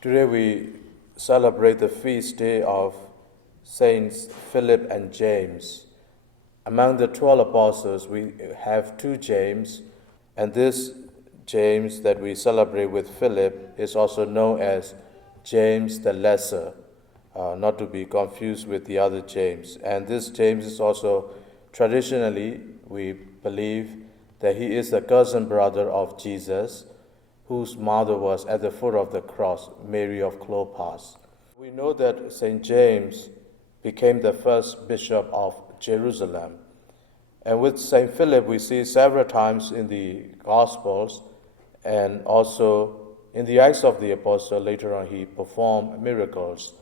Today we celebrate the feast day of Saints Philip and James. Among the 12 apostles, we have two James, and this James that we celebrate with Philip is also known as James the Lesser, not to be confused with the other James. And this James is also traditionally, we believe that he is the cousin brother of Jesus, whose mother was at the foot of the cross, Mary of Clopas. We know that St. James became the first bishop of Jerusalem. And with St. Philip, we see several times in the Gospels and also in the Acts of the Apostle. Later on, he performed miracles.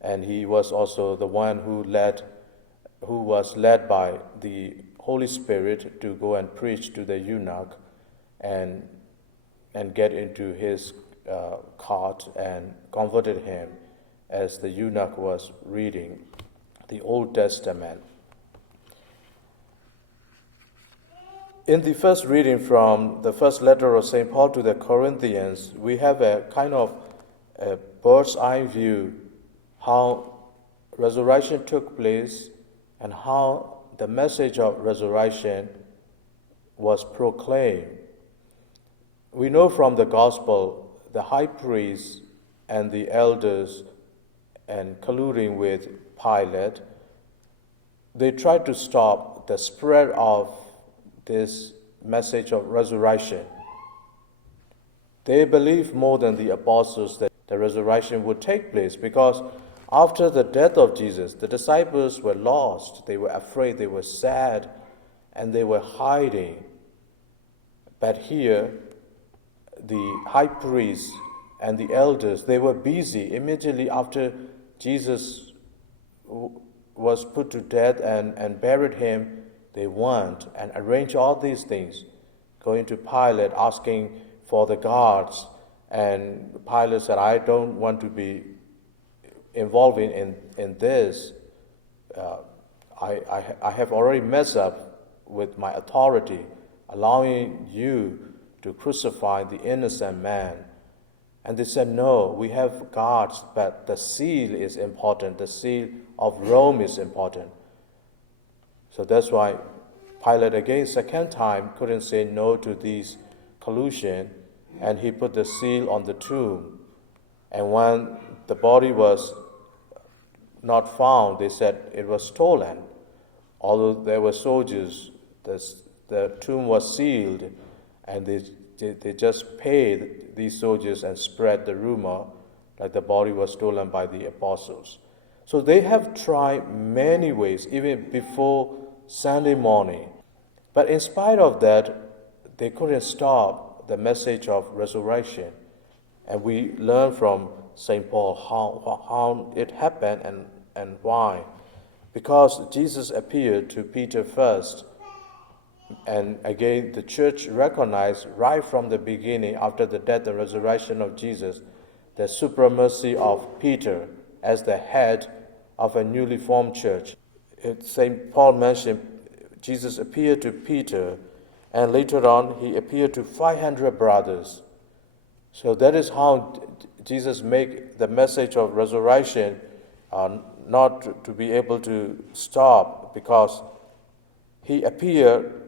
And he was also the one who was led by the Holy Spirit to go and preach to the eunuch and get into his cart and comforted him as the eunuch was reading the Old Testament. In the first reading from the first letter of St. Paul to the Corinthians, we have a kind of a bird's eye view how resurrection took place and how the message of resurrection was proclaimed. We know from the gospel, the high priest and the elders, and colluding with Pilate, they tried to stop the spread of this message of resurrection. They believed more than the apostles that the resurrection would take place, because after the death of Jesus, the disciples were lost, they were afraid, they were sad, and they were hiding. But here, the high priest and the elders, they were busy immediately after Jesus was put to death and buried him. They went and arranged all these things, going to Pilate, asking for the guards. And Pilate said, I don't want to be involved in this. I have already messed up with my authority, allowing you to crucify the innocent man. And they said, no, we have guards, but the seal is important. The seal of Rome is important. So that's why Pilate again, second time, couldn't say no to this collusion, and he put the seal on the tomb. And when the body was not found, they said it was stolen. Although there were soldiers, the tomb was sealed, and they just paid these soldiers and spread the rumor that the body was stolen by the apostles. So they have tried many ways, even before Sunday morning. But in spite of that, they couldn't stop the message of resurrection. And we learn from St. Paul how it happened and why. Because Jesus appeared to Peter first. And again, the church recognized right from the beginning, after the death and resurrection of Jesus, the supremacy of Peter as the head of a newly formed church. St. Paul mentioned Jesus appeared to Peter, and later on he appeared to 500 brothers. So that is how Jesus made the message of resurrection not to be able to stop, because he appeared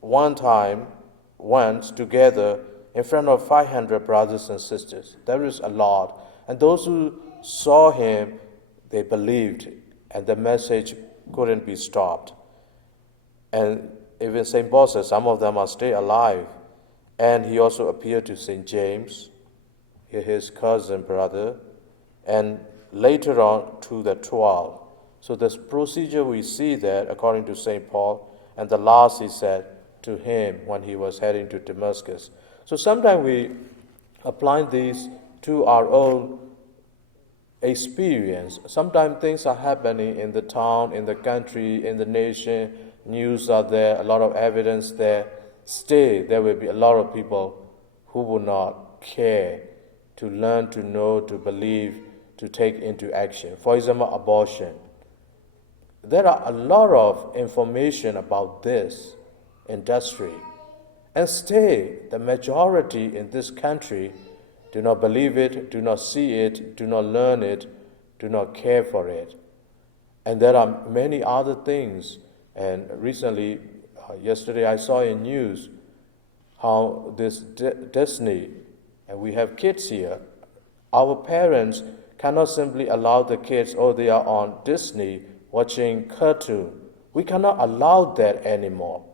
one time, once, together in front of 500 brothers and sisters. There is a lot. And those who saw him, they believed, and the message couldn't be stopped. And even St. Paul says some of them are still alive. And he also appeared to St. James, his cousin brother, and later on to the 12. So this procedure we see that according to St. Paul, and the last he said to him when he was heading to Damascus. So sometimes we apply these to our own experience. Sometimes things are happening in the town, in the country, in the nation, news are there, a lot of evidence there. Still, there will be a lot of people who will not care to learn, to know, to believe, to take into action. For example, abortion. There are a lot of information about this industry. And still, the majority in this country do not believe it, do not see it, do not learn it, do not care for it. And there are many other things. And recently, yesterday I saw in news how this Disney, and we have kids here, our parents cannot simply allow the kids, oh, they are on Disney watching cartoon. We cannot allow that anymore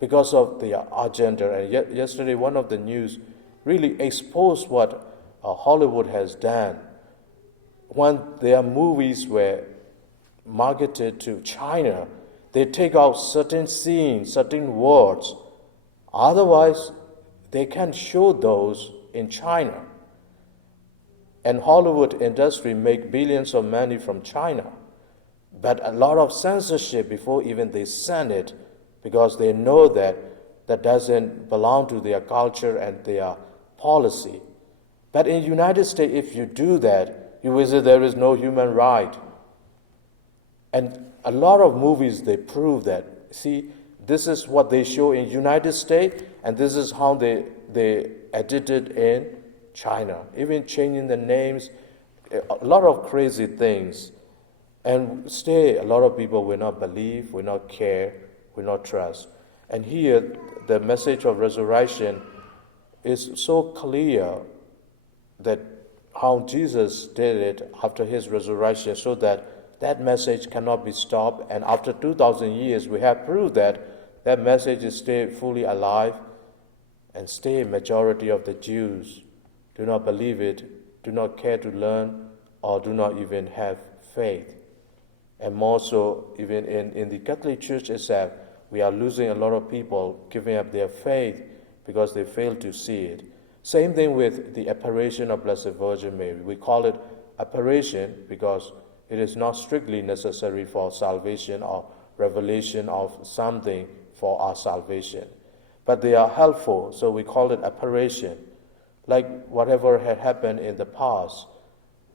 because of the agenda. And yesterday, one of the news really exposed what Hollywood has done. When their movies were marketed to China, they take out certain scenes, certain words. Otherwise, they can't show those in China. And Hollywood industry make billions of money from China. But a lot of censorship before even they send it, because they know that that doesn't belong to their culture and their policy. But in the United States, if you do that, you will say there is no human right. And a lot of movies, they prove that. See, this is what they show in United States, and this is how they edited in China. Even changing the names, a lot of crazy things. And still, a lot of people will not believe, will not care, will not trust. And here, the message of resurrection is so clear that how Jesus did it after his resurrection, so that that message cannot be stopped. And after 2,000 years, we have proved that that message is still fully alive, and still majority of the Jews do not believe it, do not care to learn, or do not even have faith. And more so, even in the Catholic Church itself, we are losing a lot of people giving up their faith because they fail to see it. Same thing with the apparition of Blessed Virgin Mary. We call it apparition because it is not strictly necessary for salvation or revelation of something for our salvation. But they are helpful, so we call it apparition. Like whatever had happened in the past,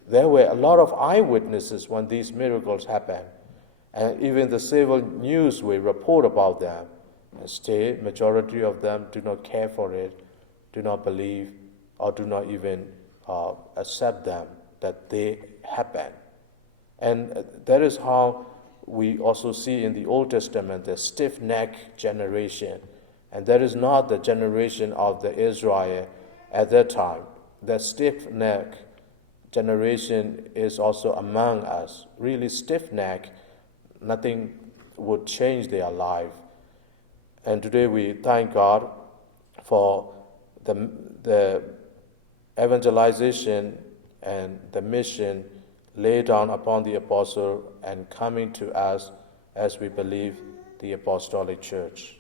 there were a lot of eyewitnesses when these miracles happened. And even the civil news will report about them. And still, majority of them do not care for it, do not believe, or do not even accept them, that they happen. And that is how we also see in the Old Testament the stiff-necked generation. And that is not the generation of the Israel at that time. The stiff-necked generation is also among us, really stiff-necked. Nothing would change their life. And today we thank God for the evangelization and the mission laid down upon the apostle and coming to us as we believe the apostolic church.